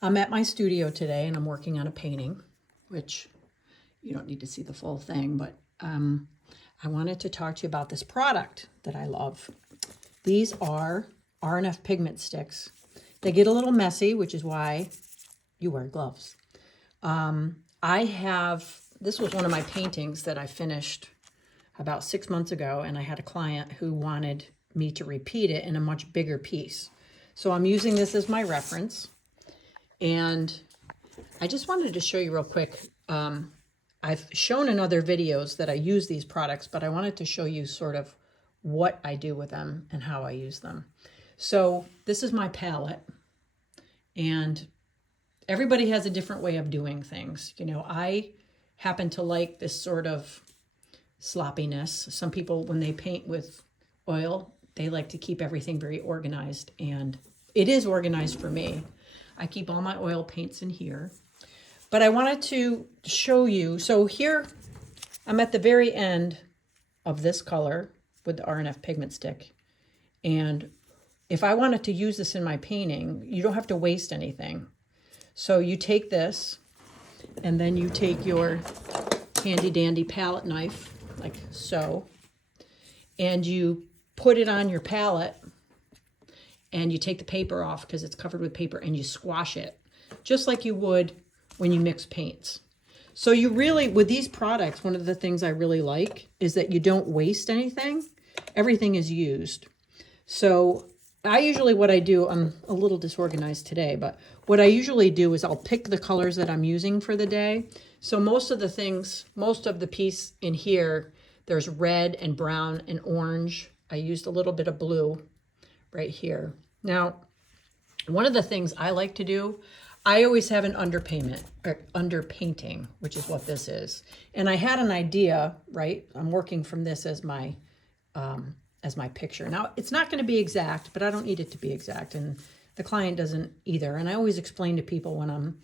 I'm at my studio today and I'm working on a painting, which you don't need to see the full thing, but I wanted to talk to you about this product that I love. These are R&F pigment sticks. They get a little messy, which is why you wear gloves. This was one of my paintings that I finished about 6 months ago, and I had a client who wanted me to repeat it in a much bigger piece. So I'm using this as my reference. And I just wanted to show you real quick. I've shown in other videos that I use these products, but I wanted to show you sort of what I do with them and how I use them. So this is my palette, and everybody has a different way of doing things. You know, I happen to like this sort of sloppiness. Some people, when they paint with oil, they like to keep everything very organized, and it is organized for me. I keep all my oil paints in here. But I wanted to show you, so here I'm at the very end of this color with the R&F pigment stick. And if I wanted to use this in my painting, you don't have to waste anything. So you take this, and then you take your handy dandy palette knife, like so, and you put it on your palette, and you take the paper off because it's covered with paper, and you squash it just like you would when you mix paints. So you really, with these products, one of the things I really like is that you don't waste anything. Everything is used. So I usually, what I do, I'm a little disorganized today, but what I usually do is I'll pick the colors that I'm using for the day. So most of the piece in here, there's red and brown and orange. I used a little bit of blue right here. Now, one of the things I like to do, I always have an underpainting, which is what this is. And I had an idea, right? I'm working from this as my picture. Now, it's not going to be exact, but I don't need it to be exact, and the client doesn't either. And I always explain to people when I'm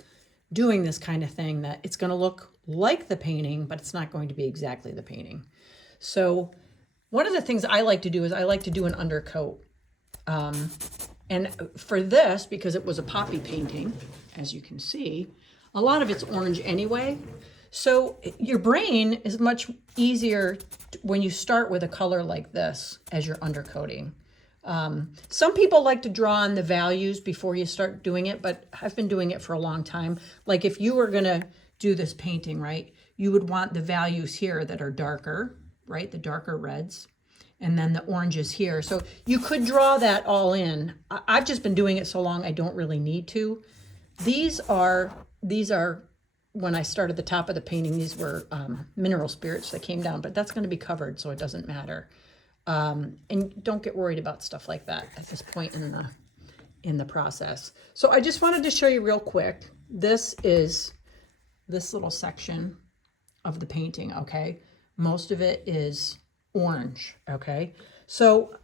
doing this kind of thing that it's going to look like the painting, but it's not going to be exactly the painting. So one of the things I like to do is I like to do an undercoat. And for this, because it was a poppy painting, as you can see, a lot of it's orange anyway. So your brain is much easier when you start with a color like this as your undercoating. Some people like to draw on the values before you start doing it, but I've been doing it for a long time. Like if you were gonna do this painting, right, you would want the values here that are darker, right, the darker reds, and then the oranges here. So you could draw that all in. I've just been doing it so long I don't really need to. These are when I started the top of the painting, these were mineral spirits that came down, but that's going to be covered, so it doesn't matter. And don't get worried about stuff like that at this point in the process. So I just wanted to show you real quick. This is this little section of the painting, okay? Most of it is orange, okay? So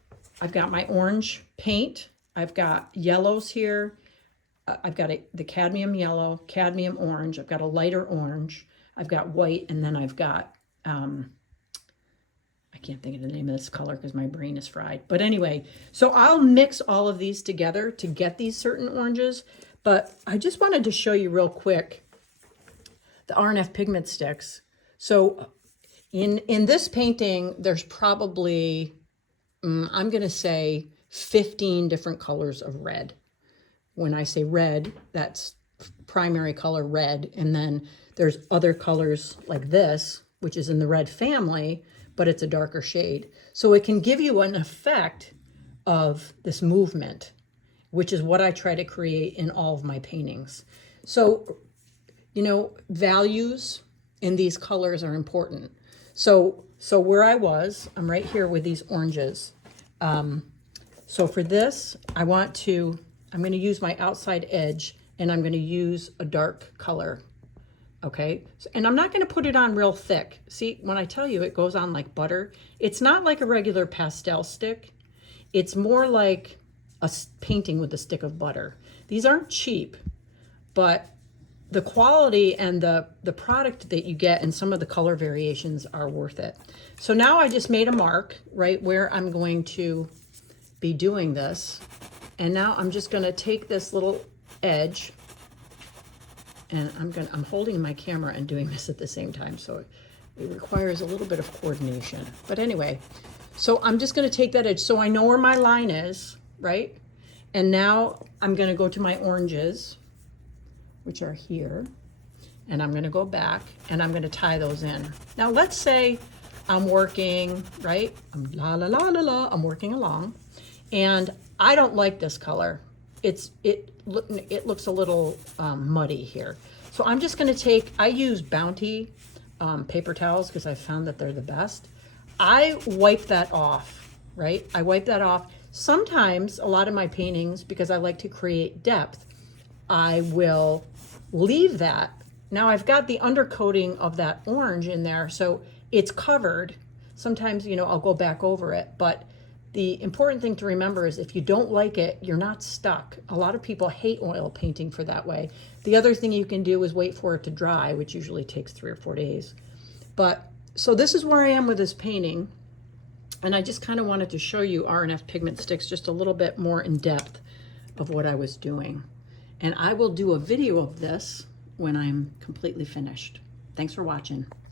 I've got my orange paint. I've got yellows here. I've got the cadmium yellow, cadmium orange. I've got a lighter orange. I've got white, and then I've got, I can't think of the name of this color because my brain is fried. But anyway, so I'll mix all of these together to get these certain oranges. But I just wanted to show you real quick the R&F pigment sticks. So in this painting, there's probably, I'm going to say 15 different colors of red. When I say red, that's primary color red. And then there's other colors like this, which is in the red family, but it's a darker shade. So it can give you an effect of this movement, which is what I try to create in all of my paintings. So, you know, values in these colors are important. So where I'm right here with these oranges. So for this, I'm going to use my outside edge, and I'm going to use a dark color, okay? And I'm not going to put it on real thick. See, when I tell you it goes on like butter, it's not like a regular pastel stick. It's more like a painting with a stick of butter. These aren't cheap, but the quality and the product that you get and some of the color variations are worth it. So now I just made a mark right where I'm going to be doing this. And now I'm just going to take this little edge And I'm holding my camera and doing this at the same time, so it requires a little bit of coordination. But anyway, so I'm just gonna take that edge so I know where my line is, right? And now I'm gonna go to my oranges, which are here, and I'm gonna go back and I'm gonna tie those in. Now let's say I'm working, right? I'm I'm working along, and I don't like this color. It looks a little muddy here. So I'm just gonna take, I use Bounty paper towels because I found that they're the best. I wipe that off, right? I wipe that off. Sometimes a lot of my paintings, because I like to create depth, I will leave that. Now I've got the undercoating of that orange in there, so it's covered. Sometimes, you know, I'll go back over it, but the important thing to remember is if you don't like it, you're not stuck. A lot of people hate oil painting for that way. The other thing you can do is wait for it to dry, which usually takes 3 or 4 days. But so this is where I am with this painting. And I just kind of wanted to show you R&F pigment sticks just a little bit more in depth of what I was doing. And I will do a video of this when I'm completely finished. Thanks for watching.